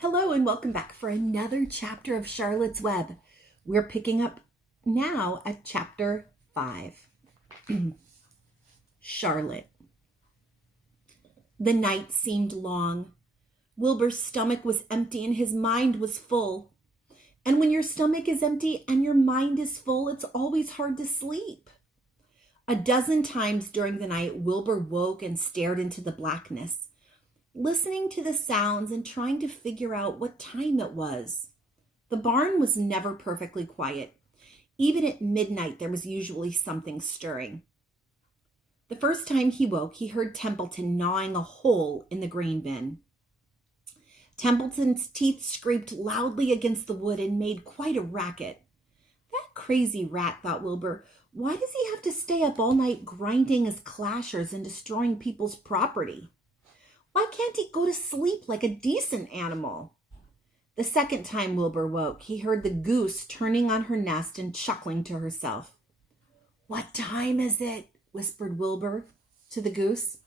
Hello and welcome back for another chapter of Charlotte's Web. We're picking up now at chapter 5. Charlotte. The night seemed long. Wilbur's stomach was empty and his mind was full. And when your stomach is empty and your mind is full, it's always hard to sleep. A dozen times during the night, Wilbur woke and stared into the blackness, listening to the sounds and trying to figure out what time it was. The barn was never perfectly quiet. Even at midnight, there was usually something stirring. The first time he woke, he heard Templeton gnawing a hole in the grain bin. Templeton's teeth scraped loudly against the wood and made quite a racket. That crazy rat, thought Wilbur. Why does he have to stay up all night grinding his clashers and destroying people's property? Why can't he go to sleep like a decent animal? The second time Wilbur woke, he heard the goose turning on her nest and chuckling to herself. "What time is it?" whispered Wilbur to the goose.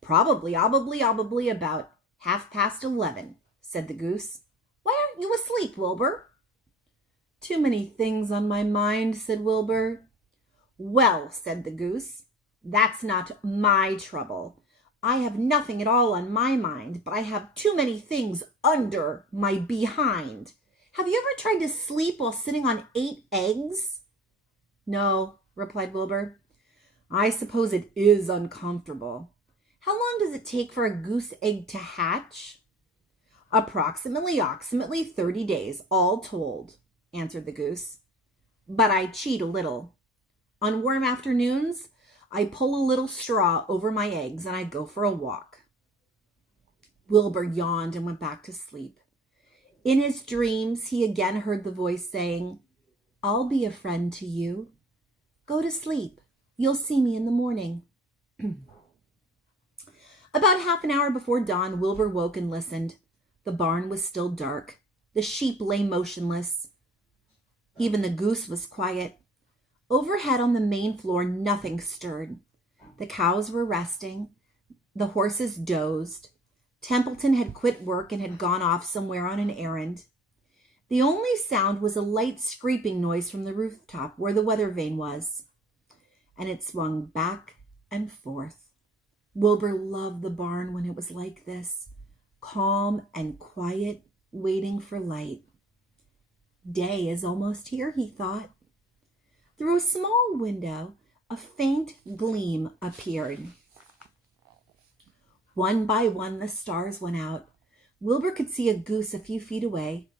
Probably about 11:30, said the goose. "Why aren't you asleep, Wilbur?" "Too many things on my mind," said Wilbur. "Well," said the goose, "that's not my trouble. I have nothing at all on my mind, but I have too many things under my behind. Have you ever tried to sleep while sitting on 8 eggs? "No," replied Wilbur. "I suppose it is uncomfortable." "How long does it take for a goose egg to hatch?" Approximately 30 days, all told," answered the goose. "But I cheat a little. On warm afternoons, I pull a little straw over my eggs and I go for a walk." Wilbur yawned and went back to sleep. In his dreams, he again heard the voice saying, "I'll be a friend to you. Go to sleep. You'll see me in the morning." About half an hour before dawn, Wilbur woke and listened. The barn was still dark. The sheep lay motionless. Even the goose was quiet. Overhead on the main floor, nothing stirred. The cows were resting. The horses dozed. Templeton had quit work and had gone off somewhere on an errand. The only sound was a light scraping noise from the rooftop where the weather vane was. And it swung back and forth. Wilbur loved the barn when it was like this, calm and quiet, waiting for light. Day is almost here, he thought. Through a small window, a faint gleam appeared. One by one, the stars went out. Wilbur could see the goose a few feet away.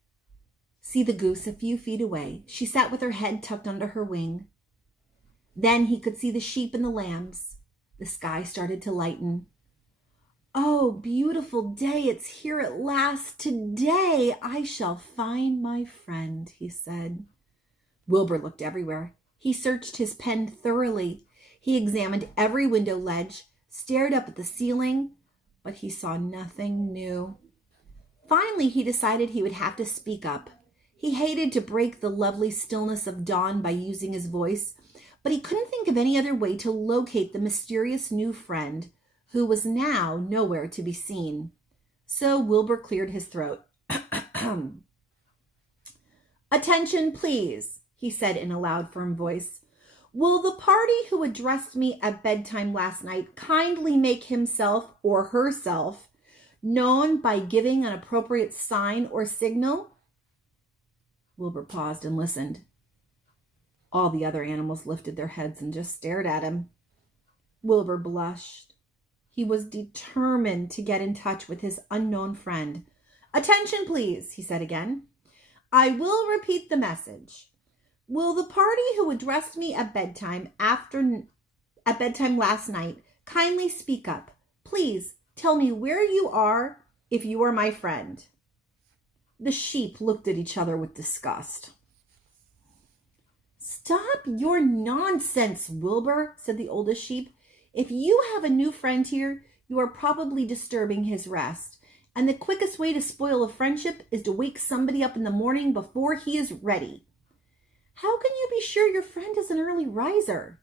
She sat with her head tucked under her wing. Then he could see the sheep and the lambs. The sky started to lighten. "Oh, beautiful day, it's here at last. Today I shall find my friend," he said. Wilbur looked everywhere. He searched his pen thoroughly. He examined every window ledge, stared up at the ceiling, but he saw nothing new. Finally, he decided he would have to speak up. He hated to break the lovely stillness of dawn by using his voice, but he couldn't think of any other way to locate the mysterious new friend who was now nowhere to be seen. So Wilbur cleared his throat. "Attention, please," he said in a loud, firm voice. "Will the party who addressed me at bedtime last night kindly make himself or herself known by giving an appropriate sign or signal?" Wilbur paused and listened. All the other animals lifted their heads and just stared at him. Wilbur blushed. He was determined to get in touch with his unknown friend. "Attention, please," he said again. "I will repeat the message. Will the party who addressed me at bedtime last night kindly speak up? Please tell me where you are if you are my friend." The sheep looked at each other with disgust. "Stop your nonsense, Wilbur," said the oldest sheep. "If you have a new friend here, you are probably disturbing his rest. And the quickest way to spoil a friendship is to wake somebody up in the morning before he is ready." "How can you be sure your friend is an early riser?"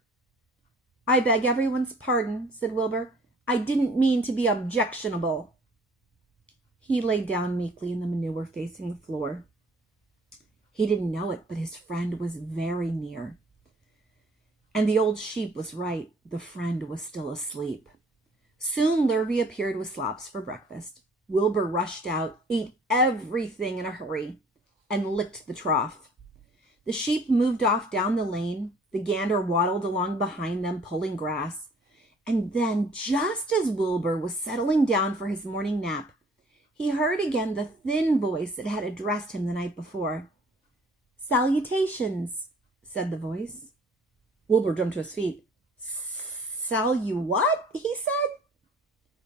"I beg everyone's pardon," said Wilbur. "I didn't mean to be objectionable." He lay down meekly in the manure facing the floor. He didn't know it, but his friend was very near. And the old sheep was right. The friend was still asleep. Soon Lurvy appeared with slops for breakfast. Wilbur rushed out, ate everything in a hurry, and licked the trough. The sheep moved off down the lane. The gander waddled along behind them, pulling grass. And then, just as Wilbur was settling down for his morning nap, he heard again the thin voice that had addressed him the night before. "Salutations," said the voice. Wilbur jumped to his feet. What?" he said.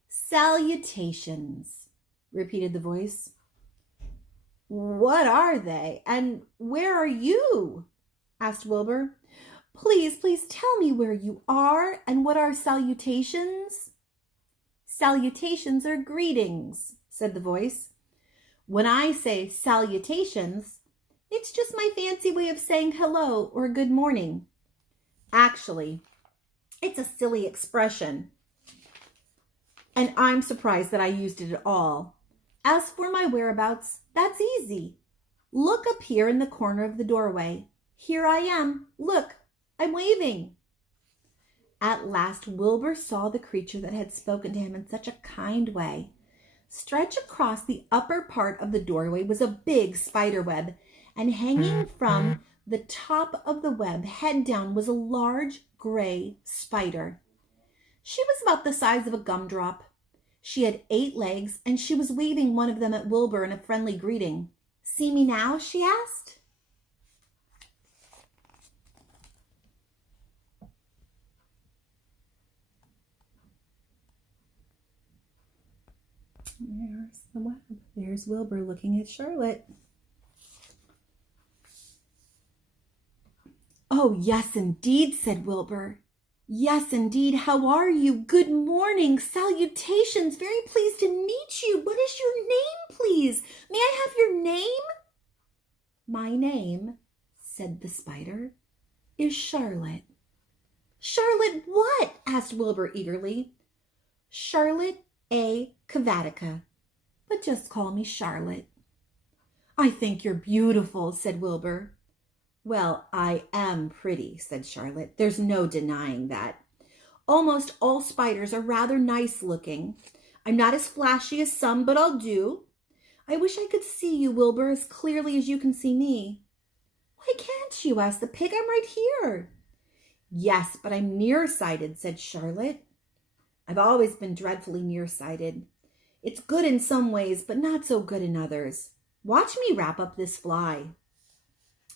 "Salutations," repeated the voice. "What are they? And where are you?" asked Wilbur. Please tell me where you are and what are salutations?" "Salutations are greetings," said the voice. "When I say salutations, it's just my fancy way of saying hello or good morning. Actually, it's a silly expression, and I'm surprised that I used it at all. As for my whereabouts, that's easy. Look up here in the corner of the doorway. Here I am. Look, I'm waving." At last, Wilbur saw the creature that had spoken to him in such a kind way. Stretched across the upper part of the doorway was a big spider web, and hanging from the top of the web, head down, was a large gray spider. She was about the size of a gumdrop. She had 8 legs, and she was waving one of them at Wilbur in a friendly greeting. "See me now?" she asked. There's the web. There's Wilbur looking at Charlotte. "Oh, yes, indeed," said Wilbur. "Yes, indeed. How are you? Good morning. Salutations. Very pleased to meet you. What is your name, please? May I have your name?" "My name," said the spider, "is Charlotte." "Charlotte what?" asked Wilbur eagerly. "Charlotte A. Cavatica, but just call me Charlotte." "I think you're beautiful," said Wilbur. "Well, I am pretty," said Charlotte. "There's no denying that. Almost all spiders are rather nice looking. I'm not as flashy as some, but I'll do. I wish I could see you, Wilbur, as clearly as you can see me." "Why can't you?" asked the pig. "I'm right here." "Yes, but I'm nearsighted," said Charlotte. "I've always been dreadfully nearsighted. It's good in some ways, but not so good in others. Watch me wrap up this fly."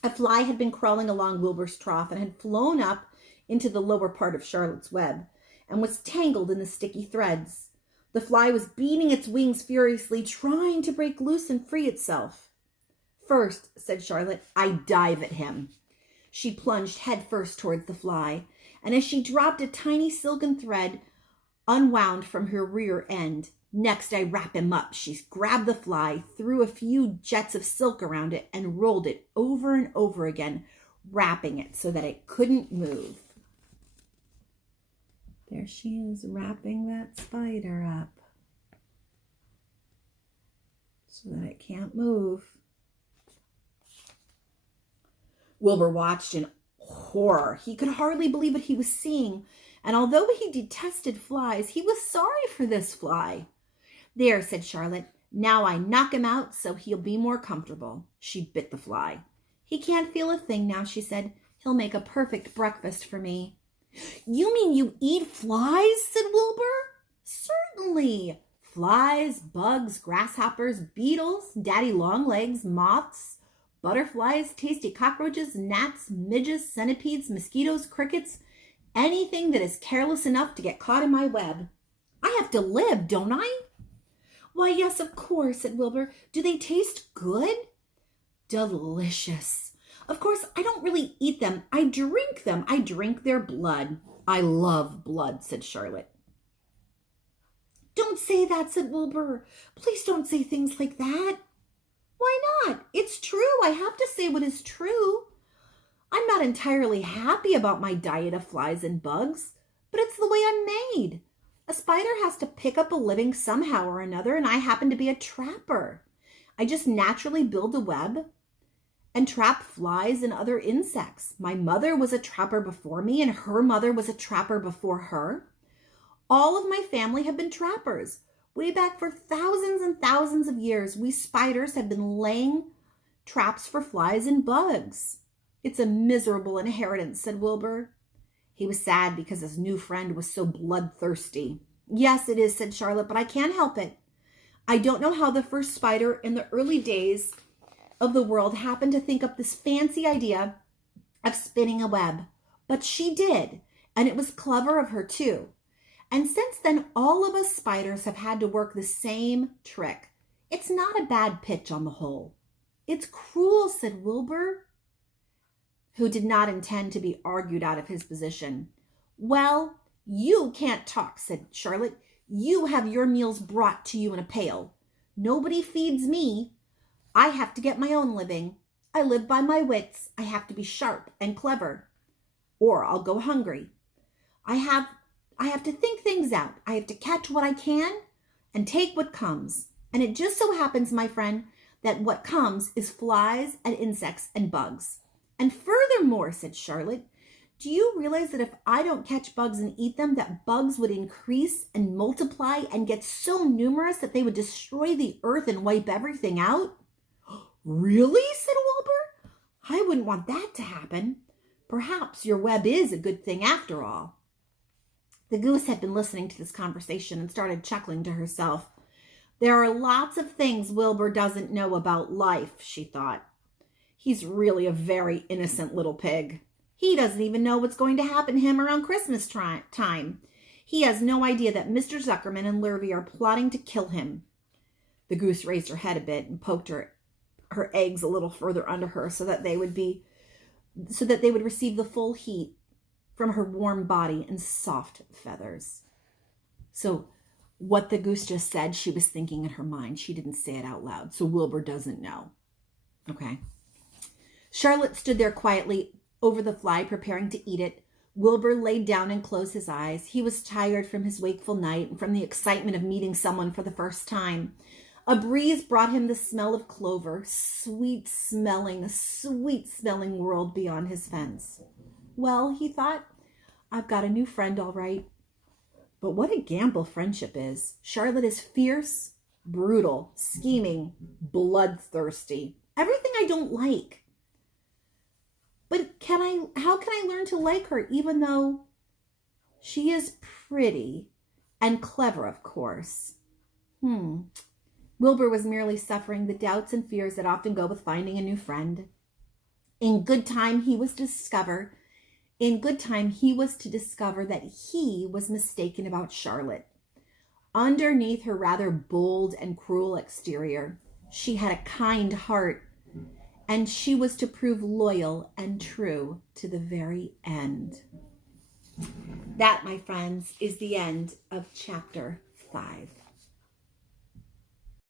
A fly had been crawling along Wilbur's trough and had flown up into the lower part of Charlotte's web and was tangled in the sticky threads. The fly was beating its wings furiously, trying to break loose and free itself. "First," said Charlotte, "I dive at him." She plunged headfirst towards the fly, and as she dropped, a tiny silken thread unwound from her rear end. "Next, I wrap him up." She grabbed the fly, threw a few jets of silk around it, and rolled it over and over again, wrapping it so that it couldn't move. There she is, wrapping that spider up so that it can't move. Wilbur watched in horror. He could hardly believe what he was seeing, and although he detested flies, he was sorry for this fly. "There," said Charlotte. "Now I knock him out so he'll be more comfortable." She bit the fly. "He can't feel a thing now," she said. "He'll make a perfect breakfast for me." "You mean you eat flies?" said Wilbur. "Certainly. Flies, bugs, grasshoppers, beetles, daddy longlegs, moths, butterflies, tasty cockroaches, gnats, midges, centipedes, mosquitoes, crickets, anything that is careless enough to get caught in my web. I have to live, don't I?" "Why, yes, of course," said Wilbur. "Do they taste good?" "Delicious. Of course, I don't really eat them. I drink them. I drink their blood." "I love blood," said Charlotte. "Don't say that," said Wilbur. "Please don't say things like that." "Why not? It's true. I have to say what is true. I'm not entirely happy about my diet of flies and bugs, but it's the way I'm made. A spider has to pick up a living somehow or another, and I happen to be a trapper. I just naturally build a web and trap flies and other insects. My mother was a trapper before me, and her mother was a trapper before her. All of my family have been trappers. Way back for thousands and thousands of years, we spiders have been laying traps for flies and bugs. It's a miserable inheritance, said Wilbur. He was sad because his new friend was so bloodthirsty. Yes, it is, said Charlotte, but I can't help it. I don't know how the first spider in the early days of the world happened to think up this fancy idea of spinning a web, but she did, and it was clever of her too. And since then, all of us spiders have had to work the same trick. It's not a bad pitch on the whole. It's cruel, said Wilbur, who did not intend to be argued out of his position. Well, you can't talk, said Charlotte. You have your meals brought to you in a pail. Nobody feeds me. I have to get my own living. I live by my wits. I have to be sharp and clever, or I'll go hungry. I have to think things out. I have to catch what I can and take what comes. And it just so happens, my friend, that what comes is flies and insects and bugs. And furthermore, said Charlotte, do you realize that if I don't catch bugs and eat them, that bugs would increase and multiply and get so numerous that they would destroy the earth and wipe everything out? Really? Said Wilbur. I wouldn't want that to happen. Perhaps your web is a good thing after all. The goose had been listening to this conversation and started chuckling to herself. There are lots of things Wilbur doesn't know about life, she thought. He's really a very innocent little pig. He doesn't even know what's going to happen to him around Christmas time. He has no idea that Mr. Zuckerman and Lurvy are plotting to kill him. The goose raised her head a bit and poked her eggs a little further under her so that they would receive the full heat from her warm body and soft feathers. So what the goose just said, she was thinking in her mind. She didn't say it out loud. So Wilbur doesn't know. Okay. Charlotte stood there quietly over the fly, preparing to eat it. Wilbur laid down and closed his eyes. He was tired from his wakeful night and from the excitement of meeting someone for the first time. A breeze brought him the smell of clover, sweet smelling world beyond his fence. Well, he thought, I've got a new friend, all right. But what a gamble friendship is. Charlotte is fierce, brutal, scheming, bloodthirsty. Everything I don't like. But how can I learn to like her even though she is pretty and clever, of course? Wilbur was merely suffering the doubts and fears that often go with finding a new friend. In good time, he was to discover that he was mistaken about Charlotte. Underneath her rather bold and cruel exterior, she had a kind heart, and she was to prove loyal and true to the very end. That, my friends, is the end of chapter 5.